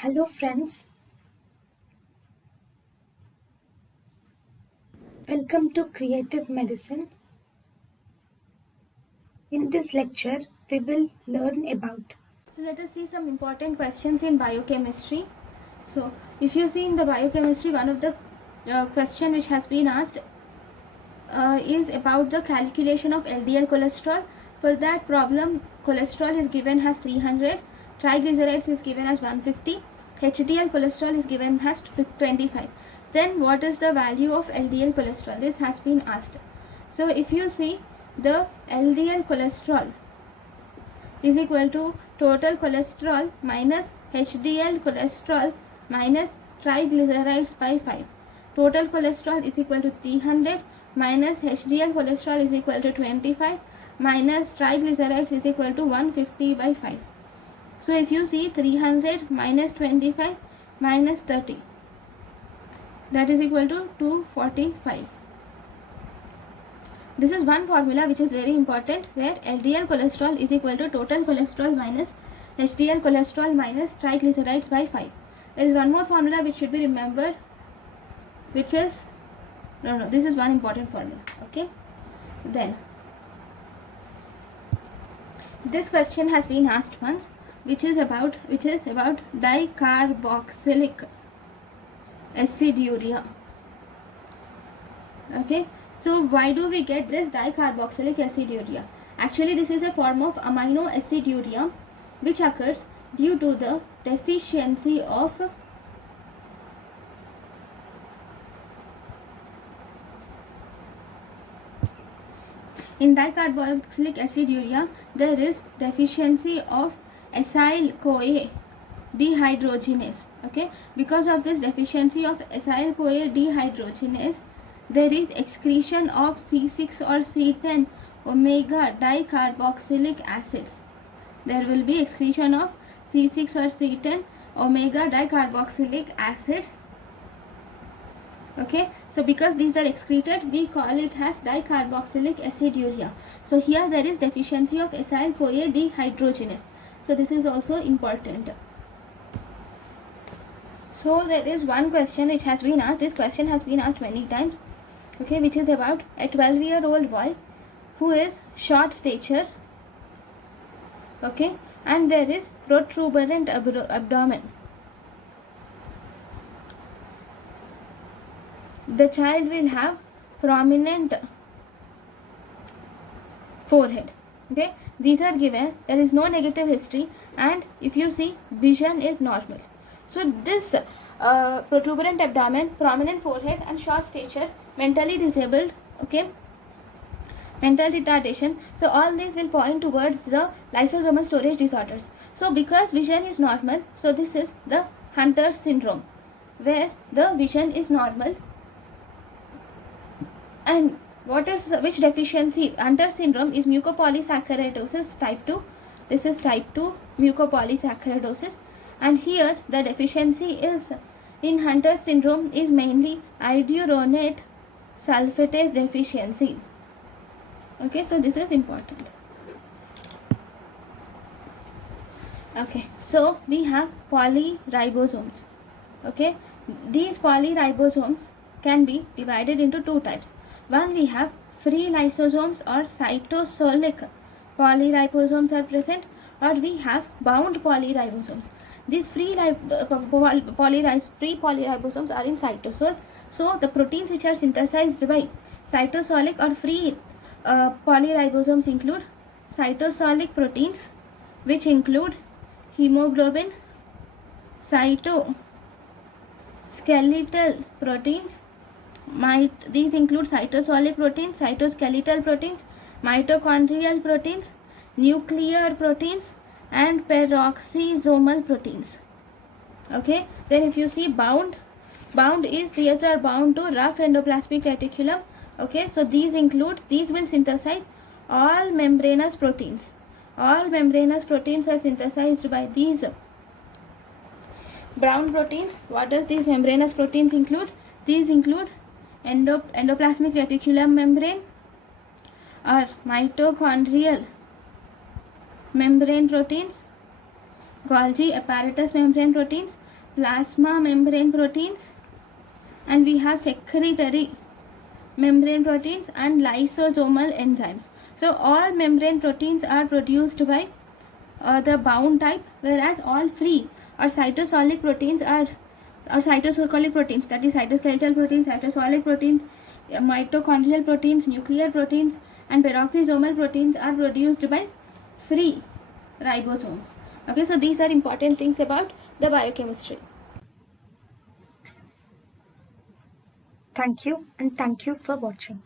Hello friends, welcome to Creative Medicine. In this lecture, we will learn about. So let us see some important questions in biochemistry. So if you see in the biochemistry, one of the question which has been asked is about the calculation of LDL cholesterol. For that problem, cholesterol is given as 300, triglycerides is given as 150, HDL cholesterol is given as 25. Then what is the value of LDL cholesterol? This has been asked. So if you see, the LDL cholesterol is equal to total cholesterol minus HDL cholesterol minus triglycerides by 5. Total cholesterol is equal to 300 minus HDL cholesterol is equal to 25 minus triglycerides is equal to 150 by 5. So if you see 300 minus 25 minus 30, that is equal to 245. This is one formula which is very important, where LDL cholesterol is equal to total cholesterol minus HDL cholesterol minus triglycerides by 5. There is one more formula which should be remembered, which is this is one important formula. Okay, then this question has been asked once, which is about dicarboxylic aciduria. Okay, so why do we get this dicarboxylic aciduria? Actually, this is a form of amino aciduria which occurs due to the deficiency of in dicarboxylic aciduria, there is deficiency of acyl CoA dehydrogenase. Okay, because of this deficiency of acyl CoA dehydrogenase, there is excretion of C6 or C10 omega dicarboxylic acids. There will be excretion of C6 or C10 omega dicarboxylic acids. Okay, so because these are excreted, we call it as dicarboxylic aciduria. So here there is deficiency of acyl CoA dehydrogenase. So this is also important. So there is one question which has been asked. This question has been asked many times. Okay, which is about a 12-year-old boy who is short stature. Okay, and there is protuberant abdomen. The child will have prominent forehead. Okay, these are given. There is no negative history, and if you see, vision is normal. So this protuberant abdomen, prominent forehead, and short stature, mentally disabled, okay, mental retardation, so all these will point towards the lysosomal storage disorders. So because vision is normal, so this is the Hunter syndrome, where the vision is normal. And what is which deficiency? Hunter syndrome is mucopolysaccharidosis type 2. This is type 2 mucopolysaccharidosis, and here the deficiency is in Hunter syndrome is mainly iduronate sulfatase deficiency. Okay, so this is important. Okay, so we have polyribosomes. Okay, these polyribosomes can be divided into two types. One, we have free lysosomes or cytosolic polyribosomes are present, or we have bound polyribosomes. These free polyribosomes are in cytosol. So the proteins which are synthesized by cytosolic or free polyribosomes include cytosolic proteins, which include hemoglobin, cytoskeletal proteins. These include cytosolic proteins, cytoskeletal proteins, mitochondrial proteins, nuclear proteins, and peroxisomal proteins. Okay, then if you see bound is these are bound to rough endoplasmic reticulum. Okay, so these will synthesize all membranous proteins. All membranous proteins are synthesized by these brown proteins. What does these membranous proteins include? These include endoplasmic reticulum membrane, or mitochondrial membrane proteins, Golgi apparatus membrane proteins, plasma membrane proteins, and we have secretory membrane proteins and lysosomal enzymes. So all membrane proteins are produced by the bound type, whereas all free or cytosolic proteins are cytosolic proteins, that is cytoskeletal proteins, cytosolic proteins, mitochondrial proteins, nuclear proteins, and peroxisomal proteins are produced by free ribosomes. Okay, so these are important things about the biochemistry. Thank you, and thank you for watching.